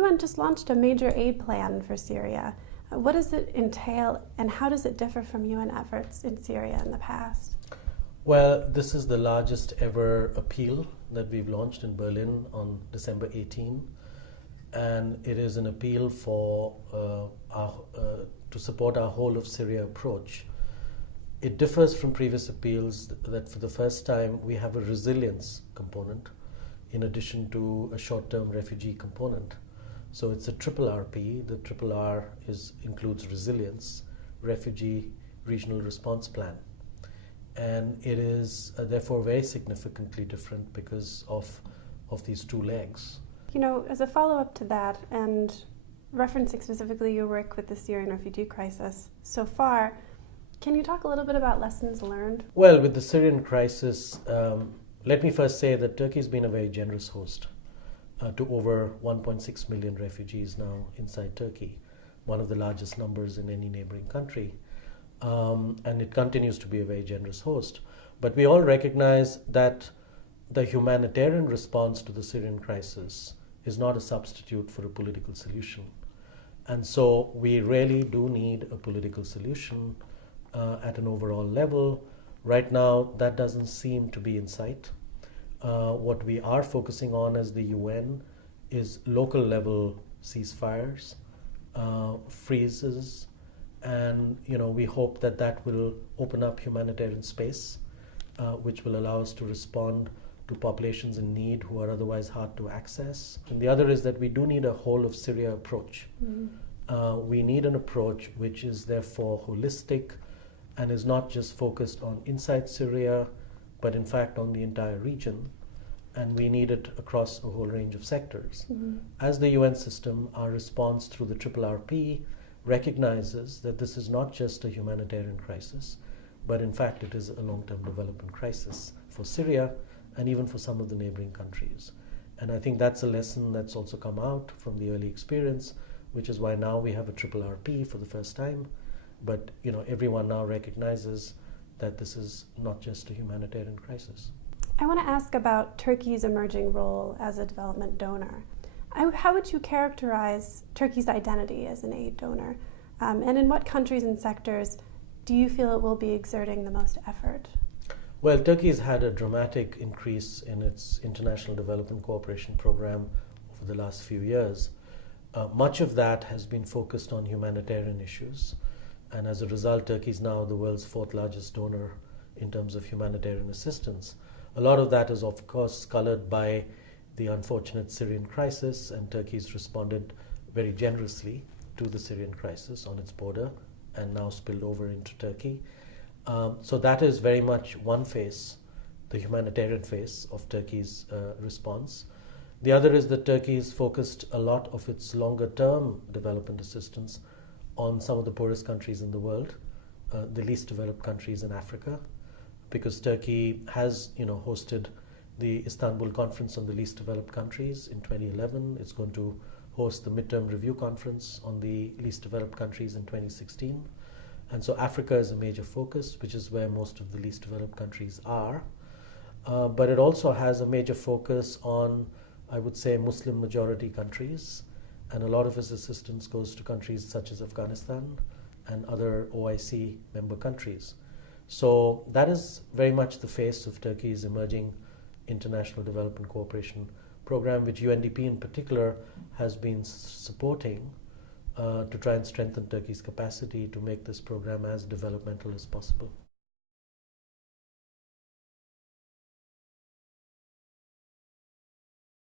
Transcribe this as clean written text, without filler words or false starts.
UN just launched a major aid plan for Syria. What does it entail, and how does it differ from UN efforts in Syria in the past? Well, this is the largest ever appeal that we've launched in Berlin on December 18, and it is an appeal for to support our whole of Syria approach. It differs from previous appeals that for the first time we have a resilience component in addition to a short-term refugee component. So it's a triple RP. The triple R includes resilience, refugee, regional response plan. And it is therefore very significantly different because of these two legs. You know, as a follow-up to that, and referencing specifically your work with the Syrian refugee crisis so far, can you talk a little bit about lessons learned? Well, with the Syrian crisis, let me first say that Turkey has been a very generous host to over 1.6 million refugees now inside Turkey, one of the largest numbers in any neighboring country. And it continues to be a very generous host. But we all recognize that the humanitarian response to the Syrian crisis is not a substitute for a political solution. And so we really do need a political solution at an overall level. Right now, that doesn't seem to be in sight. What we are focusing on as the UN is local level ceasefires, freezes, and we hope that will open up humanitarian space, which will allow us to respond to populations in need who are otherwise hard to access. And the other is that we do need a whole of Syria approach. Mm-hmm. We need an approach which is therefore holistic and is not just focused on inside Syria, but in fact on the entire region. And we need it across a whole range of sectors. Mm-hmm. As the UN system, our response through the triple RP recognizes that this is not just a humanitarian crisis, but in fact it is a long-term development crisis for Syria and even for some of the neighboring countries. And I think that's a lesson that's also come out from the early experience, which is why now we have a triple RP for the first time. But everyone now recognizes that this is not just a humanitarian crisis. I want to ask about Turkey's emerging role as a development donor. How would you characterize Turkey's identity as an aid donor? And in what countries and sectors do you feel it will be exerting the most effort? Well, Turkey's had a dramatic increase in its international development cooperation program over the last few years. Much of that has been focused on humanitarian issues. And as a result, Turkey is now the world's fourth largest donor in terms of humanitarian assistance. A lot of that is, of course, colored by the unfortunate Syrian crisis, and Turkey's responded very generously to the Syrian crisis on its border and now spilled over into Turkey. So that is very much one face, the humanitarian face of Turkey's response. The other is that Turkey has focused a lot of its longer-term development assistance on some of the poorest countries in the world, the least developed countries in Africa, because Turkey has hosted the Istanbul Conference on the Least Developed Countries in 2011. It's going to host the Midterm Review Conference on the Least Developed Countries in 2016. And so Africa is a major focus, which is where most of the least developed countries are. But it also has a major focus on, I would say, Muslim majority countries. And a lot of its assistance goes to countries such as Afghanistan and other OIC member countries. So that is very much the face of Turkey's emerging international development cooperation program, which UNDP in particular has been supporting to try and strengthen Turkey's capacity to make this program as developmental as possible.